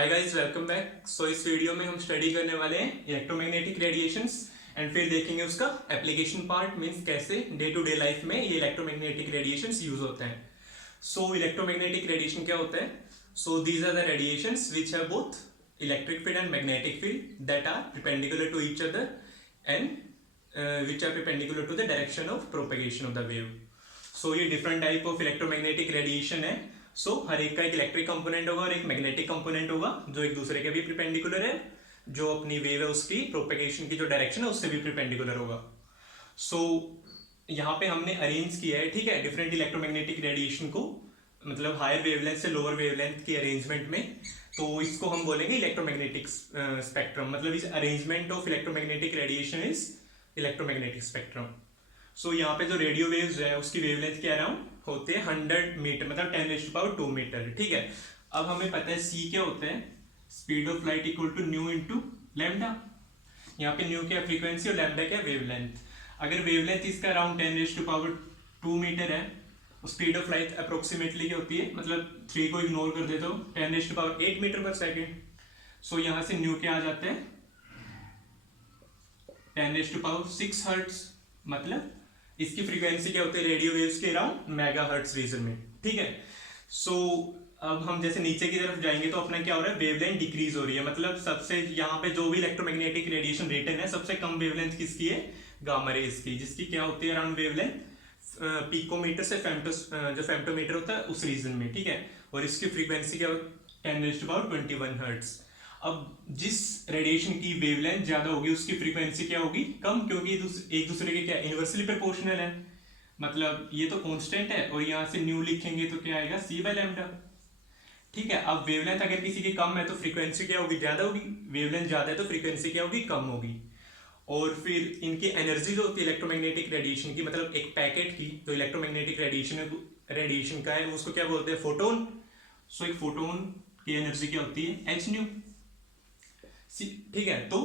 हाय guys, welcome back. So इस video में हम स्टडी करने वाले हैं इलेक्ट्रोमैग्नेटिक रेडिएशंस एंड फिर देखेंगे उसका एप्लीकेशन पार्ट, मींस कैसे डे टू डे लाइफ में ये इलेक्ट्रोमैग्नेटिक रेडिएशंस यूज होते हैं। सो इलेक्ट्रोमैग्नेटिक रेडिएशन क्या होता है? So these are the radiations which have both electric field and magnetic field that are perpendicular to each other and which are perpendicular to the direction of propagation of the wave. सो ये different type of electromagnetic radiation है। सो हर एक का एक electric component होगा और एक magnetic component होगा जो एक दूसरे के भी परपेंडिकुलर है। जो अपनी वेव है उसकी प्रोपेगेशन की जो डायरेक्शन है उससे भी परपेंडिकुलर होगा। सो यहाँ पे हमने अरेंज किया है, ठीक है, डिफरेंट इलेक्ट्रोमैग्नेटिक रेडिएशन को, मतलब हायर वेवलेंथ से लोअर वेवलेंथ की अरेंजमेंट में। तो इसको हम बोलेंगे इलेक्ट्रोमैग्नेटिक स्पेक्ट्रम, मतलब इस arrangement of electromagnetic radiation is electromagnetic spectrum. So यहाँ पे जो रेडियो वेव्स है उसकी वेवलेंथ के अराउंड होते हैं 100 मीटर, मतलब 10⁻² मीटर, ठीक है। अब हमें पता है सी क्या होता है, speed of light equal to nu into lambda. यहाँ पे न्यू क्या फ्रीक्वेंसी और लैम्डा क्या वेवलेंथ। अगर वेवलेंथ इसका अराउंड 10⁻² मीटर है और स्पीड ऑफ लाइट अप्रोक्सीमेटली क्या होती है, मतलब 3 को इग्नोर कर देते हो 10⁸ मीटर पर सेकेंड। सो यहाँ से न्यू क्या आ जाते हैं 10⁻6 हर्ट्ज, मतलब इसकी फ्रीक्वेंसी क्या होती है रेडियो वेव्स के अराउंड मेगाहर्ट्ज रीजन में, ठीक है। सो अब हम जैसे नीचे की तरफ जाएंगे तो अपना क्या हो रहा है, वेवलेंथ डिक्रीज हो रही है। मतलब सबसे यहाँ पे जो भी इलेक्ट्रोमैग्नेटिक रेडिएशन रिटर्न है सबसे कम वेवलेंथ किसकी है, गामा रेज की, जिसकी क्या होती है अराउंड वेवलेंथ पिकोमीटर से जो फेम्टोमीटर होता है उस रीजन में, ठीक है। और इसकी फ्रीक्वेंसी क्या 10⁻21 हर्ट्ज। अब जिस रेडिएशन की वेवलेंथ ज्यादा होगी उसकी फ्रीक्वेंसी क्या होगी कम, क्योंकि एक दूसरे के क्या इनवर्सली प्रोपोर्शनल है, मतलब ये तो कांस्टेंट है। और यहाँ से न्यू लिखेंगे तो क्या आएगा c/λ, ठीक है। अब वेवलेंथ अगर किसी की कम है तो फ्रीक्वेंसी क्या होगी ज्यादा होगी, वेवलेंथ ज्यादा है तो फ्रीक्वेंसी क्या होगी कम होगी। और फिर इनकी एनर्जी जो होती है इलेक्ट्रोमैग्नेटिक रेडिएशन की, मतलब एक पैकेट की जो इलेक्ट्रोमैग्नेटिक रेडिएशन का है उसको क्या बोलते हैं, फोटोन। सो एक फोटोन की एनर्जी क्या होती है h/न्यू, ठीक है। तो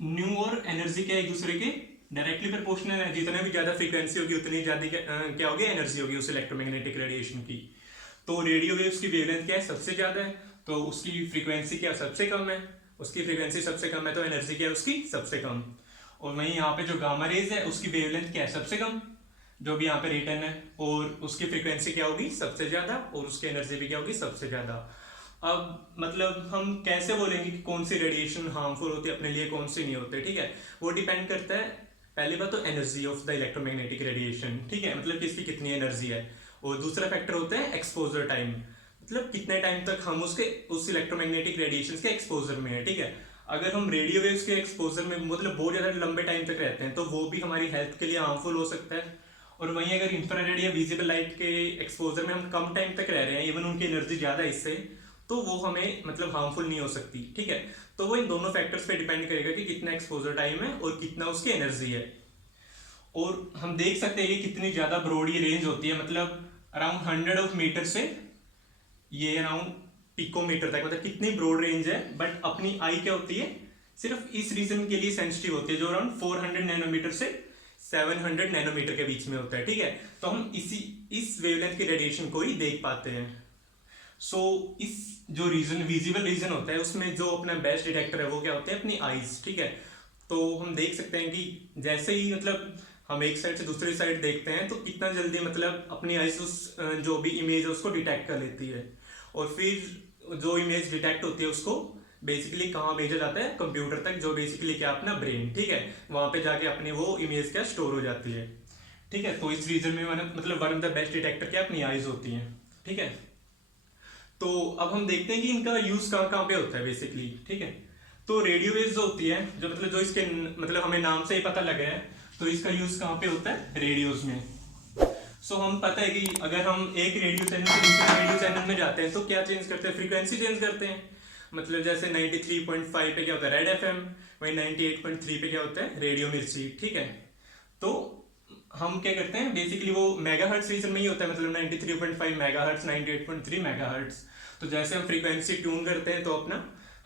न्यू और एनर्जी क्या एक दूसरे के डायरेक्टली प्रोपोर्शनल है, जितने भी ज्यादा फ्रीक्वेंसी होगी उतनी ज्यादा क्या होगी एनर्जी होगी उस इलेक्ट्रोमैग्नेटिक रेडिएशन की। तो रेडियो वेव्स की वेवलेंथ क्या है सबसे ज्यादा है, तो उसकी फ्रीक्वेंसी क्या सबसे कम है, उसकी फ्रीक्वेंसी सबसे कम है तो एनर्जी क्या है उसकी सबसे कम। और वहीं यहाँ पे जो गामा रेज है उसकी वेवलेंथ क्या है सबसे कम, जो भी यहाँ पे रिटर्न है, और उसकी फ्रीक्वेंसी क्या होगी सबसे ज्यादा और उसकी एनर्जी भी क्या होगी सबसे ज्यादा। अब मतलब हम कैसे बोलेंगे कि कौन सी रेडिएशन हार्मफुल होती है अपने लिए, कौन सी नहीं होती, ठीक है। वो डिपेंड करता है पहली बात तो energy of the electromagnetic radiation, ठीक है, मतलब किसकी कितनी एनर्जी है। और दूसरा फैक्टर होता है एक्सपोजर टाइम, मतलब कितने टाइम तक हम उस इलेक्ट्रोमैग्नेटिक रेडिएशन के एक्सपोजर में है, ठीक है। अगर हम रेडियो वेव्स के एक्सपोजर में मतलब बहुत ज्यादा लंबे टाइम तक रहते हैं तो वो भी हमारी हेल्थ के लिए हार्मफुल हो सकता है। और वहीं अगर इंफ्रारेड या विजिबल लाइट के एक्सपोजर में हम कम टाइम तक रह रहे हैं, इवन उनकी एनर्जी ज्यादा है इससे, तो वो हमें मतलब हार्मफुल नहीं हो सकती, ठीक है। तो वो इन दोनों फैक्टर्स पे डिपेंड करेगा कि कितना एक्सपोजर टाइम है और कितना उसकी एनर्जी है। और हम देख सकते हैं कि कितनी ज्यादा ब्रॉड ये रेंज होती है, मतलब अराउंड 100 मीटर से ये अराउंड पिकोमीटर तक, मतलब कितनी ब्रॉड रेंज है। बट अपनी आई क्या होती है सिर्फ इस रीजन के लिए सेंसिटिव होती है जो अराउंड 400 नैनोमीटर से 700 नैनोमीटर के बीच में होता है, ठीक है। तो हम इस वेवलेंथ की रेडिएशन को ही देख पाते हैं। सो इस जो रीजन विजिबल रीजन होता है उसमें जो अपना बेस्ट डिटेक्टर है वो क्या होते हैं अपनी आईज, ठीक है। तो हम देख सकते हैं कि जैसे ही मतलब हम एक साइड से दूसरी साइड देखते हैं तो कितना जल्दी मतलब अपनी आईज उस जो भी इमेज है उसको डिटेक्ट कर लेती है। और फिर जो इमेज डिटेक्ट होती है उसको बेसिकली कहाँ भेजा जाता है, कंप्यूटर तक, जो बेसिकली क्या अपना ब्रेन, ठीक है, वहां पे जाके अपनी वो इमेज क्या स्टोर हो जाती है, ठीक है। तो इस रीजन में मतलब one of the best detector क्या अपनी आईज होती है, ठीक है। तो अब हम देखते हैं कि इनका यूज कहाँ कहाँ पे होता है बेसिकली, ठीक है। तो रेडियो वेव्स जो होती है जो मतलब जो इसके मतलब हमें नाम से ही पता लगा है, तो इसका यूज कहाँ पे होता है रेडियोज में। सो हम पता है कि अगर हम एक रेडियो चैनल से दूसरे रेडियो चैनल में जाते हैं तो क्या चेंज करते हैं, फ्रीक्वेंसी चेंज करते हैं। मतलब जैसे 93.5 पे क्या होता है रेड एफएम, वही 98.3 पे क्या होता है रेडियो मिर्ची, ठीक है। तो हम क्या करते हैं बेसिकली वो मेगाहर्ट्ज रीजन में ही होता है, मतलब 93.5 मेगाहर्ट्ज, 98.3 मेगाहर्ट्ज। तो जैसे हम फ्रीक्वेंसी ट्यून करते हैं तो अपना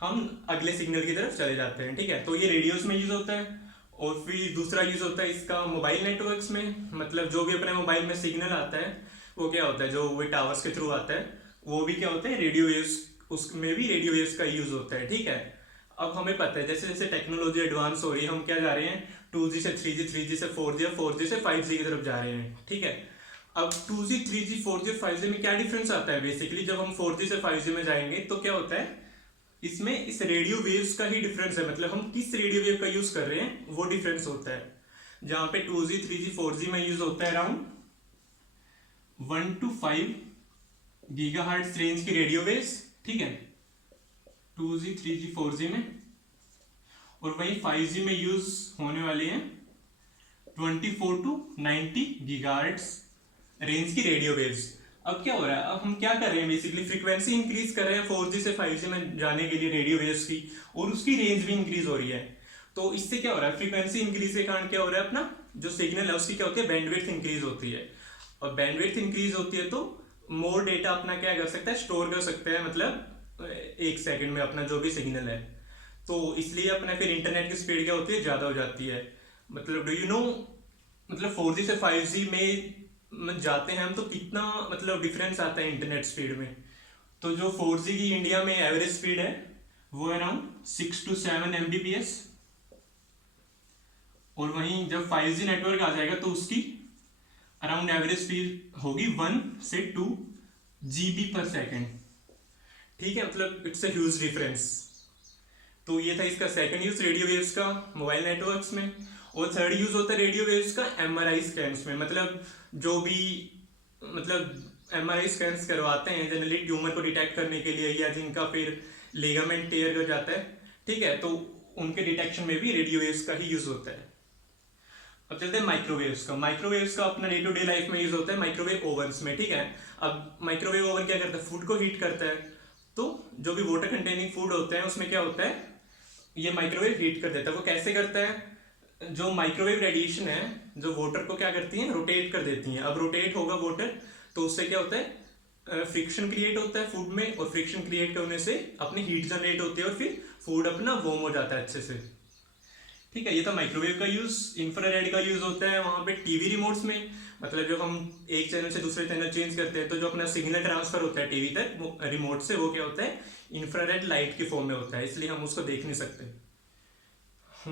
हम अगले सिग्नल की तरफ चले जाते हैं, ठीक है। तो ये रेडियोस में यूज होता है। और फिर दूसरा यूज होता है इसका मोबाइल नेटवर्क्स में, मतलब जो भी अपने मोबाइल में सिग्नल आता है वो क्या होता है जो वो टावर्स के थ्रू आता है, वो भी क्या होता है रेडियो वेव्स उसमें भी रेडियो वेव्स का यूज होता है, ठीक है। अब हमें पता है जैसे जैसे टेक्नोलॉजी एडवांस हो रही है, हम क्या जा रहे हैं 2G से 3G, 3G से 4G और 4G से 5G की तरफ जा रहे हैं, ठीक है। अब 2G, 3G, 4G और 5G में क्या डिफरेंस आता है बेसिकली, जब हम 4G से 5G में जाएंगे तो क्या होता है, इसमें इस रेडियो वेव्स का ही डिफरेंस है, मतलब हम किस रेडियो वेव का यूज कर रहे हैं वो डिफरेंस होता है। जहां पे 2G, 3G, 4G में यूज होता है अराउंड 1 to 5 गीगाहर्ट्ज रेंज की रेडियो वेव्स, ठीक है, 2G, 3G, 4G में। और वही 5G में यूज होने वाली है 24 to 90 गीगाहर्ट्ज रेंज की रेडियो वेव्स। अब क्या हो रहा है, अब हम क्या कर रहे हैं बेसिकली फ्रीक्वेंसी इंक्रीज कर रहे हैं 4G से 5G में जाने के लिए रेडियो वेव्स की, और उसकी रेंज भी इंक्रीज हो रही है। तो इससे क्या हो रहा है, फ्रीक्वेंसी इंक्रीज के कारण क्या हो रहा है, अपना जो सिग्नल है उसकी क्या होती है, बैंडविड्थ इंक्रीज होती है। और बैंडविड्थ इंक्रीज होती है तो मोर डेटा अपना क्या कर सकता है, स्टोर कर सकते हैं, मतलब 1 सेकंड में अपना जो भी सिग्नल है। तो इसलिए अपना फिर इंटरनेट की स्पीड क्या होती है, ज्यादा हो जाती है। मतलब डू यू नो, मतलब 4G से 5G में जाते हैं हम तो कितना मतलब डिफरेंस आता है इंटरनेट स्पीड में। तो जो 4G की इंडिया में एवरेज स्पीड है वो है अराउंड 6 to 7 Mbps, और वहीं जब 5G नेटवर्क आ जाएगा तो उसकी अराउंड एवरेज स्पीड होगी 1 से 2 GB पर सेकेंड, ठीक है। मतलब इट्स अ ह्यूज डिफरेंस। तो ये था इसका सेकंड यूज रेडियो वेव्स का मोबाइल नेटवर्क्स में। और थर्ड यूज होता है रेडियो वेव्स का MRI स्कैन्स में, मतलब जो भी मतलब MRI स्कैन्स करवाते हैं जनरली ट्यूमर को डिटेक्ट करने के लिए, या जिनका फिर लिगामेंट टेयर कर जाता है, ठीक है, तो उनके डिटेक्शन में भी रेडियो वेव्स का ही यूज होता है। अब चलते हैं माइक्रोवेव्स का। माइक्रोवेव्स का अपना डे टू डे लाइफ में यूज होता है माइक्रोवेव ओवन्स में, ठीक है। अब माइक्रोवेव ओवन क्या करता है, फूड को हीट करता है। तो जो भी वाटर कंटेनिंग फूड होते हैं उसमें क्या होता है, ये माइक्रोवेव हीट कर देता है। वो कैसे करता है, जो माइक्रोवेव रेडिएशन है जो वाटर को क्या करती है, रोटेट कर देती है। अब रोटेट होगा वाटर तो उससे क्या होता है, फ्रिक्शन क्रिएट होता है फूड में, और फ्रिक्शन क्रिएट करने से अपनी हीट जनरेट होती है और फिर फूड अपना वार्म हो जाता है अच्छे से, ठीक है। ये था माइक्रोवेव का यूज। इंफ्रारेड का यूज होता है वहां पे टीवी रिमोट्स में, मतलब जब हम एक चैनल से दूसरे चैनल चेंज करते हैं तो जो अपना सिग्नल ट्रांसफर होता है टीवी तक रिमोट से, वो क्या होता है, इंफ्रारेड लाइट की फॉर्म में होता है, इसलिए हम उसको देख नहीं सकते।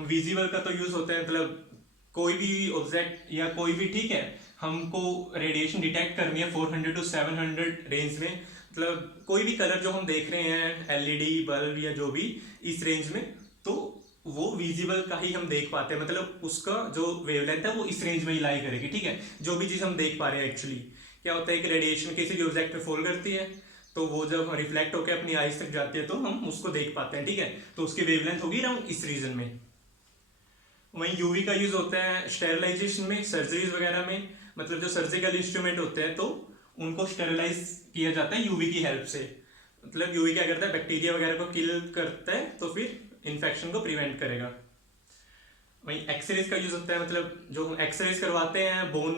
विजिबल का तो यूज होता है, मतलब कोई भी ऑब्जेक्ट या कोई भी, ठीक है, हमको रेडिएशन डिटेक्ट करनी है 400 to 700 रेंज में, मतलब कोई भी कलर जो हम देख रहे हैं LED बल्ब या जो भी इस रेंज में, तो वो विजिबल का ही हम देख पाते हैं, मतलब उसका जो वेवलेंथ है वो इस रेंज में ही लाई करेगी, ठीक है। जो भी चीज हम देख पा रहे हैं एक्चुअली क्या होता है कि रेडिएशन किसी भी ऑब्जेक्ट पे फॉल करती है, तो वो जब रिफ्लेक्ट होकर अपनी आईज तक जाती है तो हम उसको देख पाते हैं, ठीक है। तो उसकी वेवलेंथ होगी अराउंड इस रीजन में। वहीं यूवी का यूज होता है स्टेरिलाइजेशन में, सर्जरीज वगैरह में, मतलब जो सर्जिकल इंस्ट्रूमेंट होते हैं तो उनको स्टेरिलाइज किया जाता है यूवी की हेल्प से। मतलब यूवी क्या करता है, बैक्टीरिया वगैरह को किल करता है तो फिर इन्फेक्शन को प्रिवेंट करेगा। वहीं एक्सरेज का यूज होता है, मतलब जो हम एक्सरेज करवाते हैं बोन,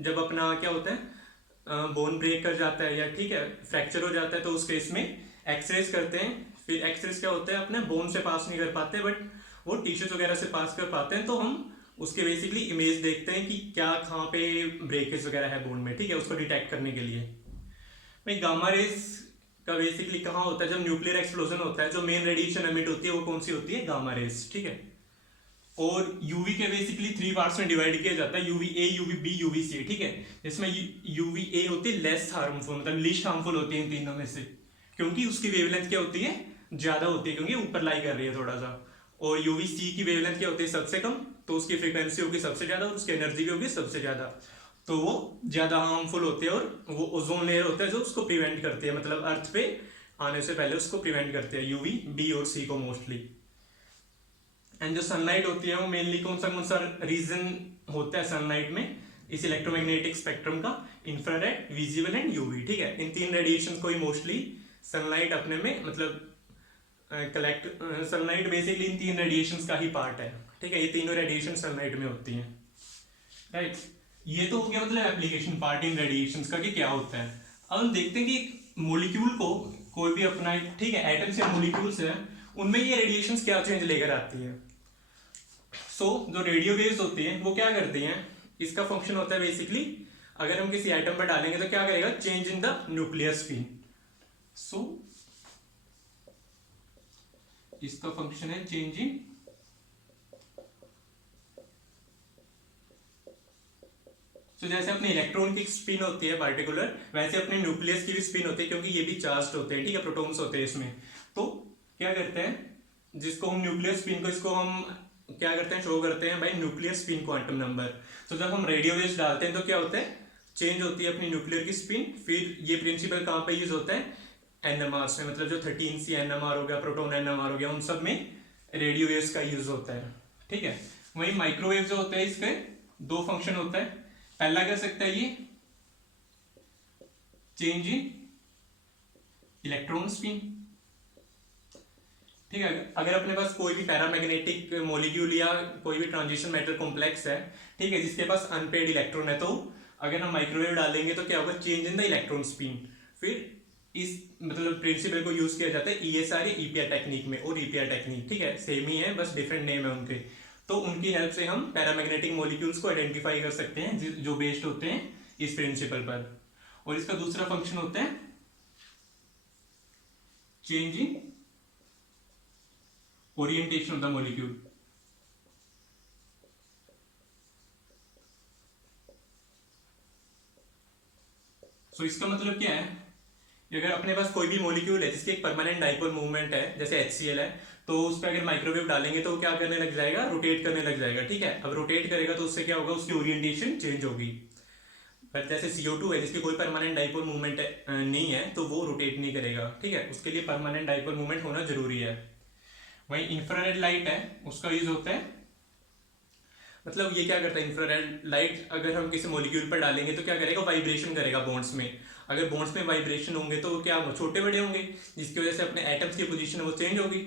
जब अपना क्या होता है बोन ब्रेक कर जाता है या ठीक है फ्रैक्चर हो जाता है, तो उस केस में एक्सरेज करते हैं। फिर एक्सरेज क्या होता है, अपने बोन से पास नहीं कर पाते बट वो टिश्यूज वगैरह से पास कर पाते हैं, तो हम उसके बेसिकली इमेज देखते हैं कि क्या कहाँ पे ब्रेकेज वगैरह है बोन में, ठीक है, उसको डिटेक्ट करने के लिए। भाई गामा रेज का बेसिकली कहाँ होता है, जब न्यूक्लियर एक्सप्लोजन होता है जो मेन रेडिएशन एमिट होती है वो कौन सी होती है, गामा रेज, ठीक है। और यूवी के बेसिकली 3 पार्ट्स में डिवाइड किया जाता है, यूवीए, यूवीबी, यूवीसी, ठीक है। जिसमें यूवीए होती है लेस हार्मफुल, मतलब लिस्ट हार्मफुल होती है इन तीनों में से, क्योंकि उसकी वेवलेंथ क्या होती है, ज्यादा होती है, क्योंकि ऊपर लाई कर रही है थोड़ा सा। और यूवीसी की वेवलेंथ क्या होती है, सबसे कम, तो उसकी फ्रीक्वेंसी होगी सबसे ज्यादा और उसकी एनर्जी भी होगी सबसे ज्यादा, तो वो ज्यादा हार्मफुल होते हैं। और वो ओजोन लेयर होता है जो उसको प्रिवेंट करती है, मतलब अर्थ पे आने से पहले उसको प्रिवेंट करते हैं, यूवी बी और सी को मोस्टली। एंड जो सनलाइट होती है वो मेनली कौन सा रीजन होता है सनलाइट में इस इलेक्ट्रोमैग्नेटिक स्पेक्ट्रम का, इंफ्रारेड, विजिबल एंड यूवी, ठीक है। इन 3 रेडिएशन को ही मोस्टली सनलाइट अपने में मतलब कलेक्ट, सनलाइट बेसिकली इन 3 रेडिएशन का ही पार्ट है, ठीक है। ये तीनों रेडिएशन सनलाइट में होती हैं, राइट। ये तो हो गया मतलब एप्लीकेशन पार्ट इन रेडिएशन का कि क्या होता है। अब हम देखते हैं कि मोलिक्यूल को कोई भी अपना, ठीक है, एटम्स या मोलिक्यूल्स है उनमें ये रेडिएशन क्या चेंज लेकर आती है। सो जो रेडियो वेव्स होती हैं वो क्या करती हैं, इसका फंक्शन होता है बेसिकली, अगर हम किसी एटम पर डालेंगे तो क्या करेगा, change in the nuclear spin. So इसका फंक्शन है चेंज इन तो जैसे अपने इलेक्ट्रॉन की स्पिन होती है पार्टिकुलर, वैसे अपने न्यूक्लियस की भी स्पिन होती है, क्योंकि ये भी चार्ज्ड होते हैं, ठीक है, प्रोटॉन्स होते हैं इसमें। तो क्या करते हैं, जिसको हम न्यूक्लियस स्पिन को, इसको हम क्या करते हैं, शो करते हैं bye nucleus spin quantum number. तो जब हम रेडियो वेव्स डालते हैं तो क्या होता है, चेंज होती है अपनी न्यूक्लियर की स्पिन। फिर ये प्रिंसिपल कहाँ पे यूज होता है, एनएमआर में, मतलब जो 13C एनएमआर हो गया, प्रोटॉन एनएमआर हो गया, उन सब में रेडियो वेव्स का यूज होता है, ठीक है। वही माइक्रोवेव जो होते हैं, इसके दो फंक्शन होता है। पहला कर सकता है ये चेंज इन इलेक्ट्रॉन स्पिन, ठीक है। अगर अपने पास कोई भी पैरामैग्नेटिक मॉलिक्यूल या कोई भी ट्रांजिशन मेटल कॉम्प्लेक्स है, ठीक है, जिसके पास अनपेड इलेक्ट्रॉन है, तो अगर हम माइक्रोवेव डालेंगे तो क्या होगा, change in the electron spin. फिर इस मतलब प्रिंसिपल को यूज किया जाता है ESR या EPR टेक्निक में, और EPR टेक्निक, ठीक है, सेम ही है, बस डिफरेंट नेम है उनके। तो उनकी हेल्प से हम पैरामैग्नेटिक मॉलिक्यूल्स को आइडेंटिफाई कर सकते हैं जो बेस्ड होते हैं इस प्रिंसिपल पर। और इसका दूसरा फंक्शन होता है change in orientation of the molecule. So इसका मतलब क्या है, अगर अपने पास कोई भी मॉलिक्यूल है जिसकी एक परमानेंट डाइपोल मूवमेंट है, जैसे HCl है, तो उस पर अगर माइक्रोवेव डालेंगे तो क्या करने लग जाएगा, रोटेट करने लग जाएगा, ठीक है। अब रोटेट करेगा तो उससे क्या होगा, उसकी ओरिएंटेशन चेंज होगी। पर जैसे CO2 है जिसकी कोई परमानेंट डाइपोल मूवमेंट नहीं है, तो वो रोटेट नहीं करेगा, ठीक है, उसके लिए परमानेंट डाइपोल मूवमेंट होना जरूरी है। वहीं इंफ्रारेड लाइट है, उसका यूज होता है, मतलब ये क्या करता है, इंफ्रारेड लाइट अगर हम किसी मॉलिक्यूल पर डालेंगे तो क्या करेगा, वाइब्रेशन करेगा बॉन्ड्स में। अगर बॉन्ड्स में वाइब्रेशन होंगे तो क्या होगा, छोटे बड़े होंगे, जिसकी वजह से अपने एटम्स की पोजीशन है वो चेंज होगी।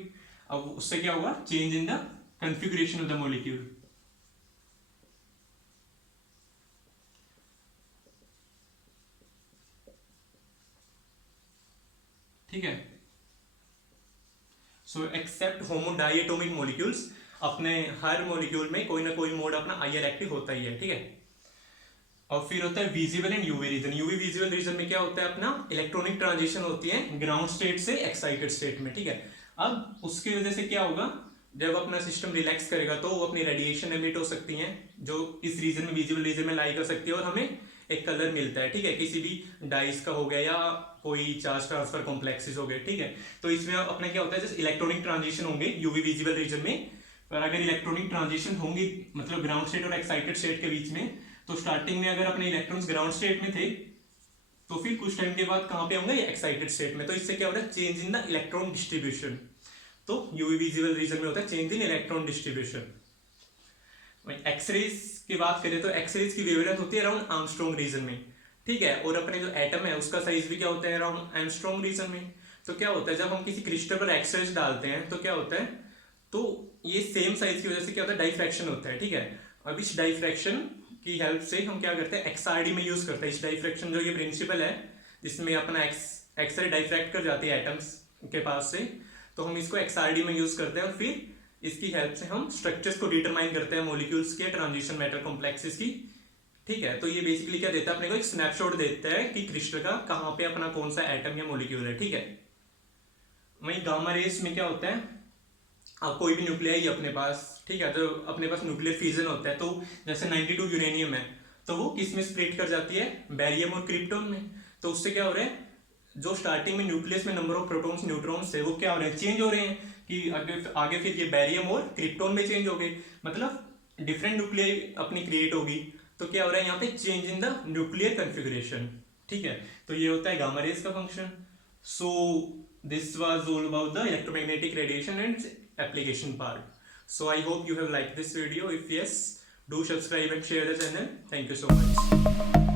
अब उससे क्या होगा, change in the configuration of the molecule, ठीक है। सो एक्सेप्ट होमोडाइएटोमिक मॉलिक्यूल्स, अपने हर मॉलिक्यूल में कोई ना कोई मोड अपना आईआर एक्टिव होता ही है, ठीक है। और फिर होता है visible and UV region. UV visible region में क्या होता है, अपना इलेक्ट्रॉनिक ट्रांजिशन होती है ग्राउंड स्टेट से एक्साइटेड स्टेट में, ठीक है। अब उसकी वजह से क्या होगा, जब अपना सिस्टम रिलैक्स करेगा तो वो अपनी रेडिएशन एमिट हो सकती हैं, जो इस रीजन में, विजिबल रीजन में लाई कर सकती है, और हमें एक कलर मिलता है, ठीक है, किसी भी डाइस का हो गया या कोई चार्ज ट्रांसफर कॉम्प्लेक्सेस हो गए, ठीक है। तो इसमें अपना क्या होता है, जैसे इलेक्ट्रॉनिक ट्रांजिशन होंगे यूवी विजिबल रीजन में, पर अगर इलेक्ट्रॉनिक ट्रांजिशन होंगी मतलब ग्राउंड स्टेट और एक्साइटेड स्टेट के बीच में, तो स्टार्टिंग में अगर अपने इलेक्ट्रॉन्स ग्राउंड स्टेट में थे, तो फिर कुछ टाइम के बाद कहां पे होंगे, एक्साइटेड स्टेट में। तो इससे क्या हो रहा है, change in the electron distribution. तो यूवी विजिबल रीजन में होता है change in electron distribution. X rays की बात करें तो एक्सरेज की वेवलेंथ होती है अराउंड आर्मस्ट्रॉन्ग रीजन में, ठीक है। और अपने जो एटम है उसका साइज भी क्या होता है, अराउंड आर्मस्ट्रॉन्ग रीजन में। तो क्या होता है, जब हम किसी क्रिस्टल पर एक्सरेज डालते हैं तो क्या होता है, तो ये सेम साइज की वजह से क्या होता है, डाइफ्रैक्शन होता है, ठीक है। अब इस डाइफ्रैक्शन की हेल्प से हम क्या करते हैं, XRD में यूज करते हैं। इस डाइफ्रैक्शन जो ये प्रिंसिपल है, जिसमें अपना एक्सरे डाइफ्रैक्ट कर जाती है एटम्स के पास से, तो हम इसको XRD में यूज करते हैं, और फिर इसकी हेल्प से हम स्ट्रक्चर्स को डिटरमाइन करते हैं मॉलिक्यूल्स के, ट्रांजिशन मेटल कॉम्प्लेक्सेस की, ठीक है। तो ये बेसिकली क्या देता है, अपने को एक स्नैपशॉट देता है कि क्रिस्टल का कहाँ पे अपना कौन सा एटम या मॉलिक्यूल है, ठीक है। वहीं गामा रेस में क्या होता है, अब कोई भी न्यूक्लियाई है अपने पास, ठीक है, तो अपने पास न्यूक्लियर फ्यूजन होता है, तो जैसे 92 यूरेनियम है, तो वो किस में स्प्लिट कर जाती है, बेरियम और क्रिप्टॉन में। तो उससे क्या हो रहा है, जो स्टार्टिंग में न्यूक्लियस में नंबर ऑफ प्रोटॉन्स न्यूट्रॉन्स है, वो क्या हो रहे हैं, चेंज हो रहे हैं, कि आगे फिर ये बेरियम और क्रिप्टॉन में चेंज हो गए, मतलब डिफरेंट न्यूक्लियाई अपनी क्रिएट होगी। तो क्या हो रहा है यहाँ पे, change in the nuclear configuration, ठीक है। तो ये होता है गामा रेज का function. So this was all about the electromagnetic radiation and application part. So I hope you have liked this video. If yes, do subscribe and share the channel. Thank you so much.